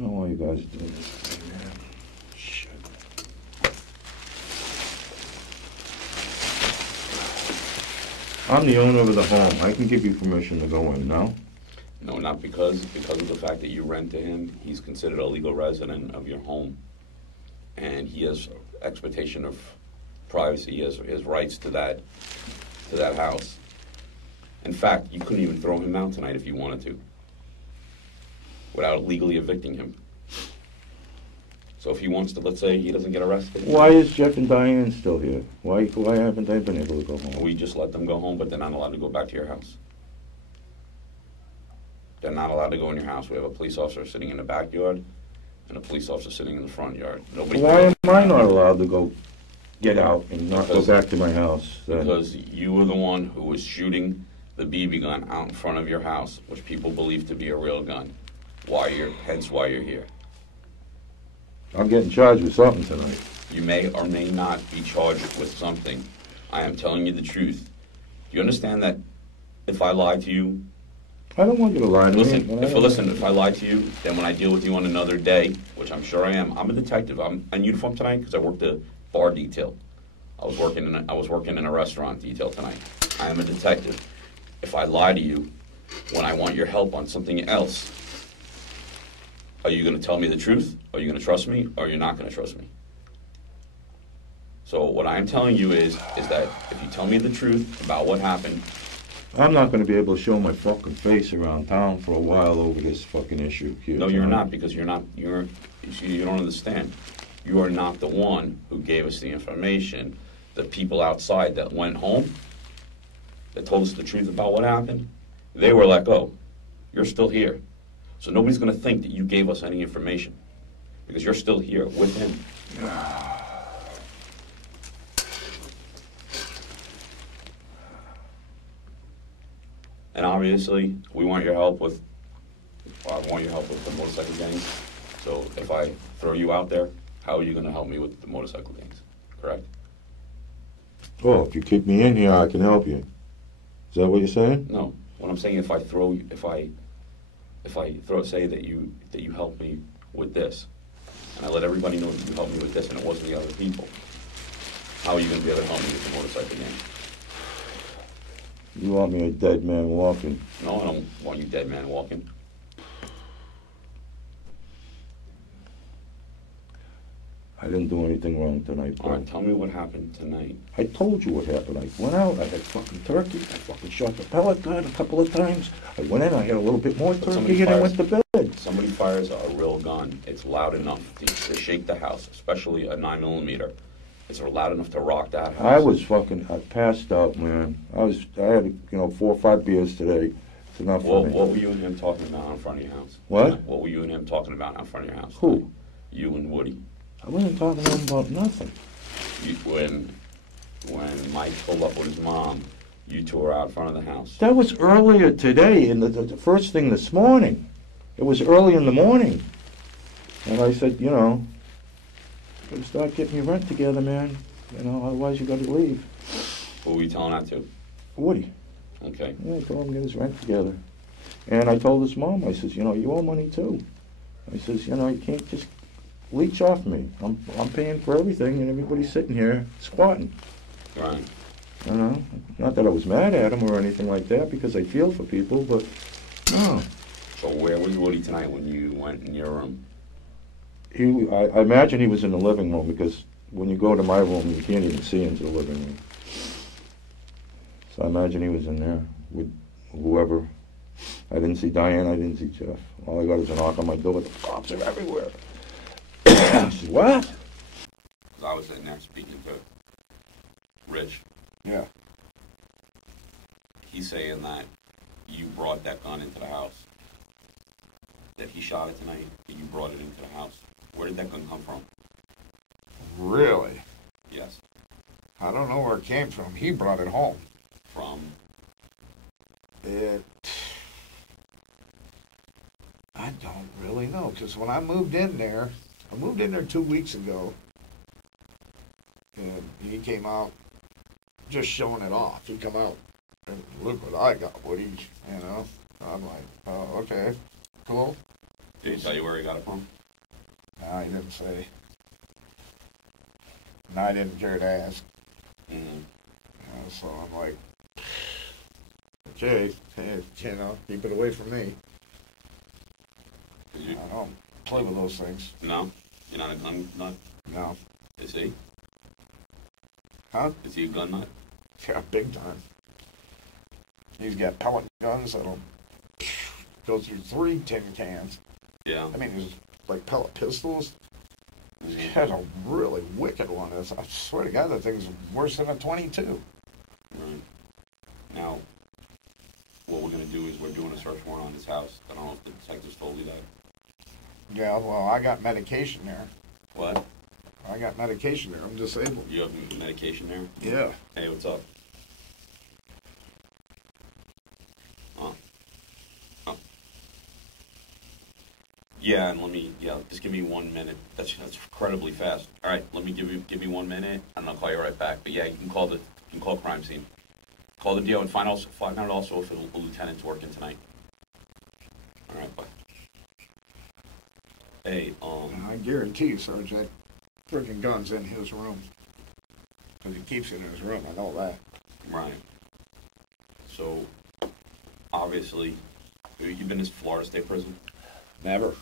don't know why you guys do this, man. Shit. I'm the owner of the home. I can give you permission to go in, no? No, not because of the fact that you rent to him. He's considered a legal resident of your home, and he has expectation of privacy. He has rights to that house. In fact, you couldn't even throw him out tonight if you wanted to, without legally evicting him. So if he wants to, let's say he doesn't get arrested. Why is Jeff and Diane still here? Why haven't they been able to go home? We just let them go home, but they're not allowed to go back to your house. They're not allowed to go in your house. We have a police officer sitting in the backyard and a police officer sitting in the front yard. Why am I not allowed to go get out and not go back to my house? Because you were the one who was shooting the BB gun out in front of your house, which people believe to be a real gun. Hence why you're here. I'm getting charged with something tonight. You may or may not be charged with something. I am telling you the truth. Do you understand that if I lie to you... I don't want you to lie to me. Listen, if I lie to you, then when I deal with you on another day, which I'm sure I am, I'm a detective. I'm in uniform tonight because I worked the bar detail. I was working in a restaurant detail tonight. I am a detective. If I lie to you when I want your help on something else, are you going to tell me the truth? Are you going to trust me? Or are you not going to trust me? So what I'm telling you is that if you tell me the truth about what happened, I'm not going to be able to show my fucking face around town for a while over this fucking issue here. No, you're not, because you don't understand. You are not the one who gave us the information. The people outside that went home, that told us the truth about what happened, they were let go. You're still here. So nobody's going to think that you gave us any information, because you're still here with him. And obviously, I want your help with the motorcycle gangs. So if I throw you out there, how are you going to help me with the motorcycle gangs? Correct? Oh, if you keep me in here, I can help you. Is that what you're saying? No. What I'm saying, say that you help me with this, and I let everybody know that you helped me with this, and it wasn't the other people, how are you going to be able to help me with the motorcycle gang? You want me a dead man walking? No, I don't want you dead man walking. I didn't do anything wrong tonight, bro. All right, tell me what happened tonight. I told you what happened. I went out, I had fucking turkey, I fucking shot the pellet gun a couple of times. I went in, I had a little bit more turkey, and I went to bed. Somebody fires a real gun, it's loud enough to shake the house, especially a 9mm. It's loud enough to rock that house. I passed out, man. I had 4 or 5 beers today. It's enough for me. What were you and him talking about in front of your house? What? What were you and him talking about in front of your house? Who? You and Woody. I wasn't talking to him about nothing. When Mike pulled up with his mom, you two were out in front of the house. That was earlier today, and the first thing this morning. It was early in the morning. And I said, gotta start getting your rent together, man. Otherwise you gotta leave. Who were you telling that to? Woody. Okay. Yeah, I told him to get his rent together. And I told his mom, I says, you owe money too. I says, you can't just leech off me. I'm paying for everything, and everybody's sitting here squatting. Right. Not that I was mad at him or anything like that, because I feel for people, but no. So where was Woody tonight when you went in your room? I imagine he was in the living room, because when you go to my room, you can't even see into the living room. So I imagine he was in there with whoever. I didn't see Diane, I didn't see Jeff. All I got is a knock on my door, the cops are everywhere. I said, what? Because I was sitting there speaking to Rich. Yeah. He's saying that you brought that gun into the house. That he shot it tonight, that you brought it into the house. Where did that gun come from? Really? Yes. I don't know where it came from. He brought it home. From? I don't really know, because when I moved in there 2 weeks ago, and he came out just showing it off. He come out and look what I got, Woody, I'm like, oh, okay, cool. Did he tell you where he got it from? No, he didn't say. And I didn't care to ask. Mm-hmm. So I'm like, okay, hey, keep it away from me. I don't play with those things. No? You're not a gun nut? No. Is he? Huh? Is he a gun nut? Yeah, big time. He's got pellet guns that'll go through 3 tin cans. Yeah. I mean, there's like pellet pistols. Mm-hmm. He has a really wicked one. I swear to God, that thing's worse than a 22. Right. Now, what we're going to do is we're doing a search warrant on his house. I don't know if the detectives told you that. Yeah, well, I got medication there. What? I got medication there. I'm disabled. You have medication there? Yeah. Hey, what's up? Yeah, and just give me 1 minute. That's incredibly fast. All right, let me give me 1 minute, and I'll call you right back. But yeah, you can call crime scene. Call the DO and find out also if the lieutenant's working tonight. All right, bye. Hey, I guarantee you, Sarge, that freaking gun's in his room. Because he keeps it in his room, I know that. right. So, obviously, you've been to Florida State Prison? Never.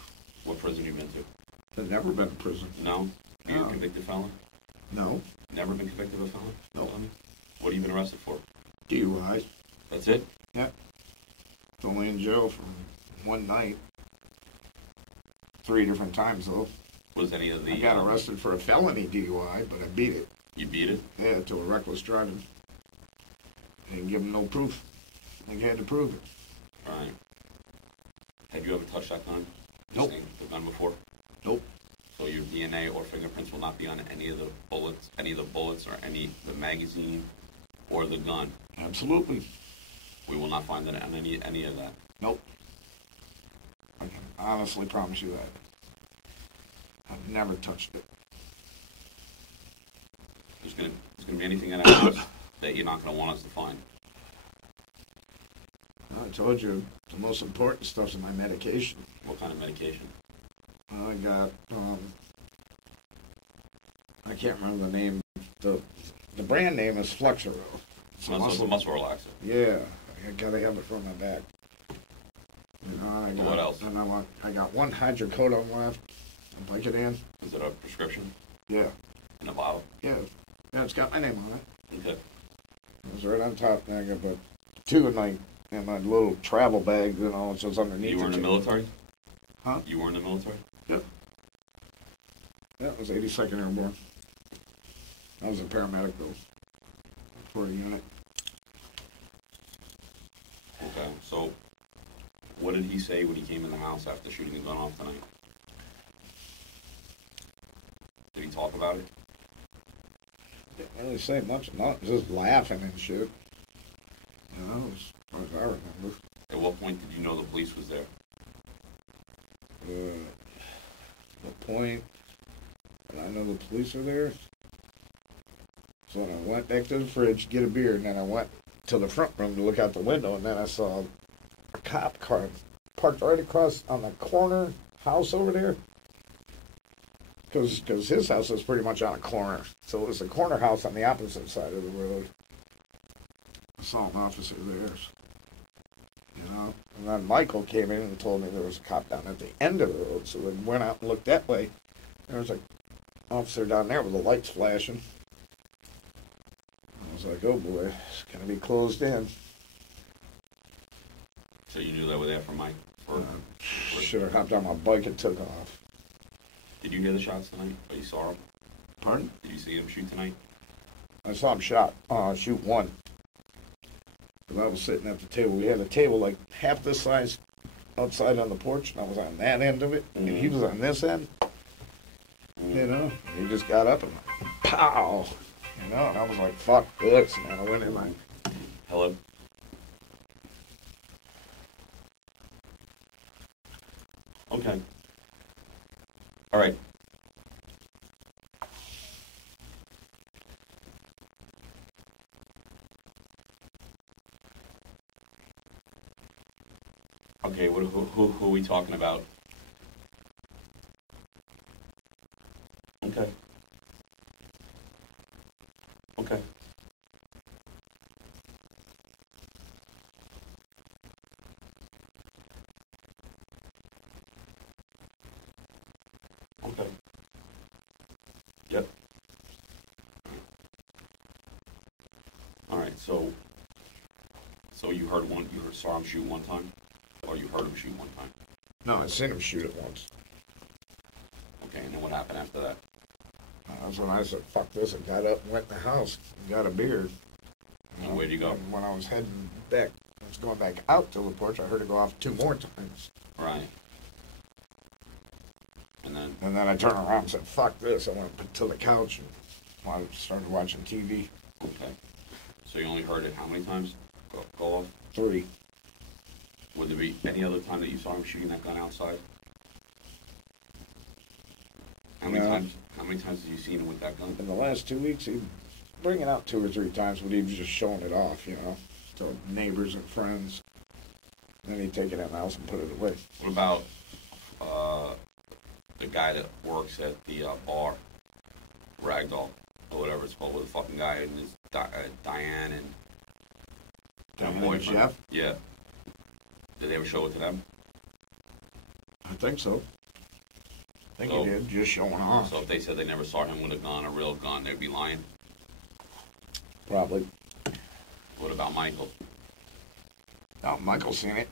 What prison you been to? I've never been to prison. No? Are you No. a convicted felon? No. Never been convicted of a felon? No. What have you been arrested for? DUI. That's it? Yeah. It's only in jail for one night. 3 different times, though. Was any of the... I got arrested for a felony DUI, but I beat it. You beat it? Yeah, to a reckless driving. I didn't give him no proof. I had to prove it. Right. Have you ever touched that gun? Nope. The gun before? Nope. So your DNA or fingerprints will not be on any of the bullets or the magazine or the gun. Absolutely. We will not find that on any of that. Nope. I can honestly promise you that. I've never touched it. There's gonna be anything in that house that you're not gonna want us to find. I told you the most important stuff's in my medication. What kind of medication? I got, I can't remember the name. The brand name is Flexero. It's a muscle relaxer. Yeah, I gotta have it for my back. What else? And I got 1 hydrocodone left. I'll bike it in. Is it a prescription? Yeah. In a bottle? Yeah. Yeah, it's got my name on it. Okay. It was right on top, and I got but 2 in my little travel bag, it's just underneath. You were in the military? Huh? You were in the military? Yep. Yeah, it was 82nd Airborne. I was a paramedic, though, for a unit. Okay, so what did he say when he came in the house after shooting the gun off tonight? Did he talk about it? Didn't really say much, not just laughing and shit. As far as I remember. At what point did you know the police was there? The point that I know the police are there. So when I went back to the fridge to get a beer, and then I went to the front room to look out the window, and then I saw a cop car parked right across on the corner house over there. Because his house is pretty much on a corner. So it was the corner house on the opposite side of the road. I saw an officer there. And then Michael came in and told me there was a cop down at the end of the road. So we went out and looked that way. There was an officer down there with the lights flashing. I was like, oh boy, it's going to be closed in. So you knew they were there for Mike? Should have hopped on my bike and took off. Did you hear the shots tonight? Or you saw him? Pardon? Did you see him shoot tonight? I saw him shoot one. Because I was sitting at the table. We had a table like half this size outside on the porch, and I was on that end of it, and he was on this end. He just got up and pow! And I was like, fuck this, man. I went in like... Hello? Okay. All right. Okay, who are we talking about? So you saw him shoot one time, or you heard him shoot one time? No, I seen him shoot it once. Okay, and then what happened after that? That's when I said, fuck this, and got up and went in the house and got a beer. And where'd you go? And when I was heading back, I was going back out to the porch, I heard it go off 2 more times. Right. And then I turned around and said, fuck this. I went to the couch and I started watching TV. Okay. So you only heard it how many times go off? 3. Would there be any other time that you saw him shooting that gun outside? How many times have you seen him with that gun? In the last 2 weeks, he'd bring it out 2 or 3 times, but he was just showing it off, to neighbors and friends. Then he'd take it in the house and put it away. What about the guy that works at the bar, Ragdoll, or whatever it's called, with the fucking guy and his Diane and Jeff? Yeah. Did they ever show it to them? I think so. I think he did, just showing off. So if they said they never saw him with a gun, a real gun, they'd be lying? Probably. What about Michael? Oh, Michael's seen it.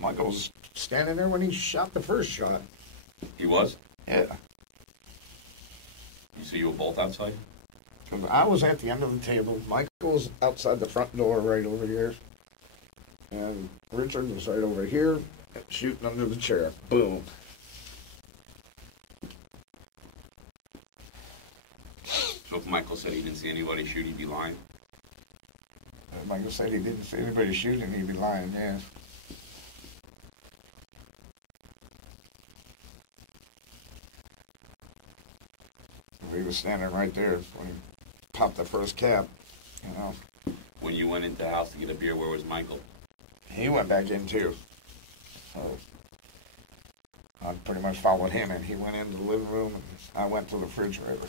Michael's standing there when he shot the first shot. He was? Yeah. So you were both outside? I was at the end of the table. Michael was outside the front door right over here. And Richard was right over here, shooting under the chair. Boom. So if Michael said he didn't see anybody shoot, he'd be lying? Michael said he didn't see anybody shooting, he'd be lying, yeah. He was standing right there when he popped the first cap, When you went into the house to get a beer, where was Michael? He went back in too. So I pretty much followed him in. He went into the living room and I went to the refrigerator.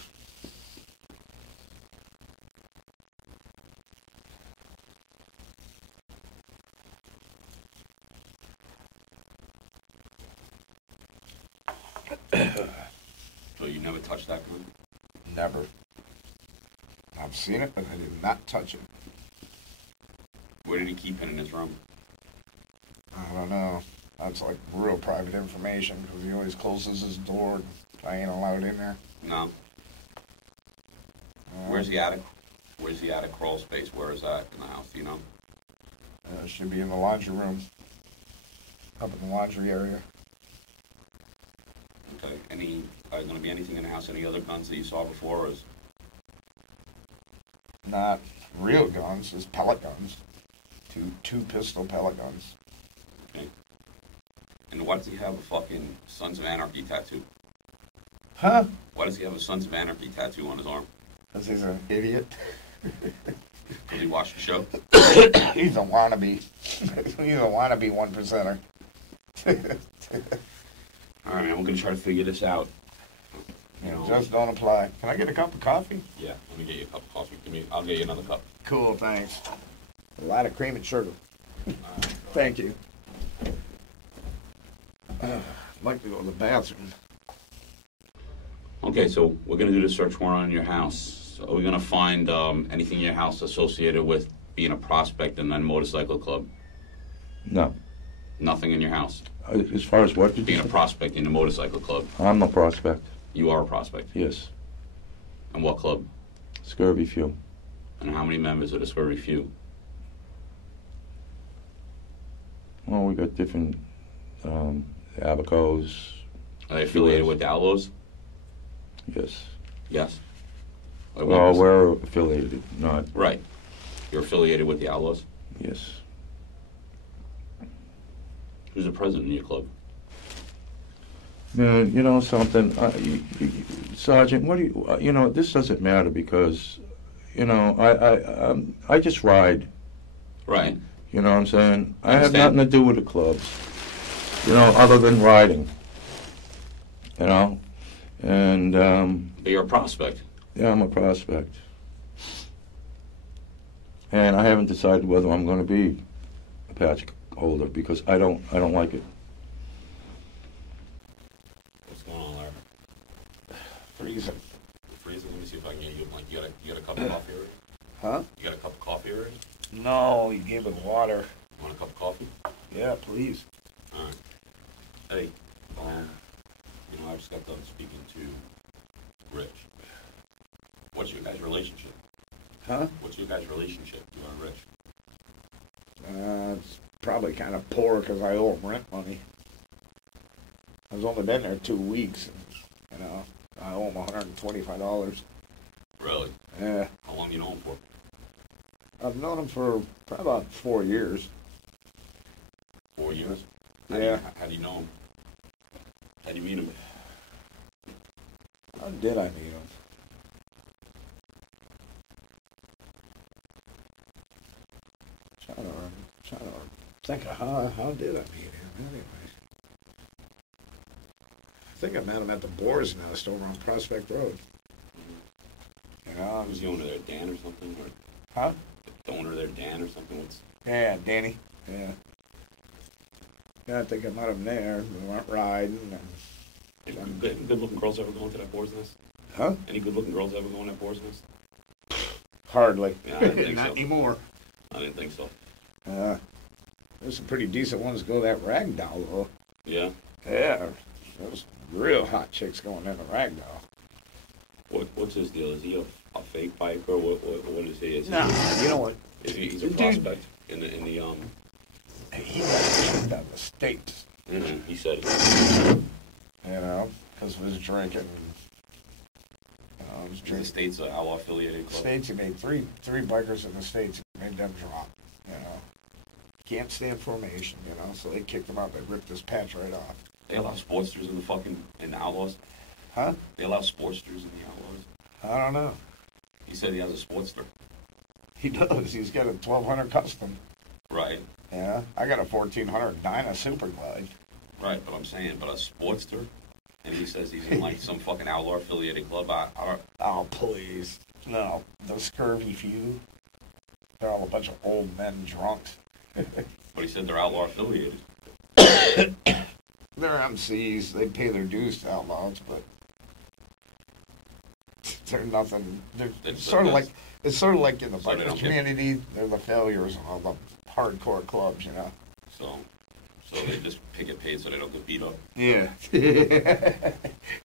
So you never touched that gun? Never. I've seen it, but I did not touch it. Where did he keep it in his room? I don't know. That's like real private information because he always closes his door and I ain't allowed in there. No. Where's the attic? Where's the attic crawl space? Where is that in the house? Do you know? It should be in the laundry room. Up in the laundry area. Okay. Are there going to be anything in the house? Any other guns that you saw before? Or is... Not real guns, just pellet guns. Two pistol pellet guns. Okay. And why does he have a fucking Sons of Anarchy tattoo? Huh? Why does he have a Sons of Anarchy tattoo on his arm? Because he's an idiot. Because he watched the show? He's a wannabe. He's a wannabe 1%er. All right, man, we're going to try to figure this out. Just don't apply. Can I get a cup of coffee? Yeah, let me get you a cup of coffee. I'll get you another cup. Cool, thanks. A lot of cream and sugar. Thank you. I'd like to go to the bathroom. Okay, so we're going to do the search warrant on your house. So are we going to find anything in your house associated with being a prospect in that motorcycle club? No. Nothing in your house? As far as what? Being a prospect in a motorcycle club. I'm a prospect. You are a prospect? Yes. And what club? Scurvy Few. And how many members of the Scurvy Few? Well, we got different abacos. Are they affiliated with the Outlaws? Yes. Yes? Well, we're affiliated, not... Right. You're affiliated with the Outlaws? Yes. Who's the president of your club? Man, you know something, Sergeant, what do you, this doesn't matter because, I just ride. Right. You know what I'm saying? I have nothing to do with the clubs, other than riding. And, But you're a prospect. Yeah, I'm a prospect. And I haven't decided whether I'm going to be a patch holder because I don't like it. What's going on, Larry? Freezing. Freezing? Let me see if I can get you a blanket. You got a cup of coffee already? Huh? You got a cup of coffee already? No, he gave it water. Want a cup of coffee? Yeah, please. All right. Hey, you know, I just got done speaking to Rich. What's your guys' relationship? Huh? What's your guys' relationship, you and Rich? It's probably kind of poor because I owe him rent money. I've only been there 2 weeks. And, you know, I owe him $125. Really? Yeah. How long you know him for? I've known him for probably about 4 years. 4 years? Yeah. How do you know him? How do you meet him? How did I meet him? Trying to think of how did I meet him anyway. I think I met him at the Boar's Nest over on Prospect Road. You know, Was the owner there, Dan or something? Or huh? the owner there, Dan or something? What's... Yeah, Danny. Yeah. Yeah, I think I met him there. We went riding. Any good-looking girls ever go into that Boar's Nest? Huh? Any good-looking girls ever go in that Boar's Nest? Hardly. Yeah, I didn't think Not so. anymore. I didn't think so. There's some pretty decent ones go that ragdoll, though. Yeah? Yeah. There's real hot chicks going in the ragdoll. What's his deal? Is he a fake biker? What is he? Is Nah, you know what? he's a Dude. prospect in the He got kicked out of the States, he said you know, because of his drinking. You know, his the drinking. States are outlaw affiliated club. States, he made three bikers in the States, made them drop, you know. Can't stand formation, you know, so they kicked him out. They ripped his patch right off. They allow sportsters in the Outlaws? Huh? They allow sportsters in the Outlaws? I don't know. He said he has a sportster. He does. He's got a 1200 custom. Right. Yeah. I got a 1400 Dyna Super Glide. Right, but I'm saying, but a sportster? And he says he's in like some fucking outlaw affiliated club. Oh, please. No. The scurvy few. They're all a bunch of old men drunks. But he said they're outlaw affiliated. They're MCs. They pay their dues to Outlaws, but they're nothing. It's sort of like in the So they biker don't community. They're the failures in all the hardcore clubs, you know. So they just pick it paid so they don't get beat up. Yeah.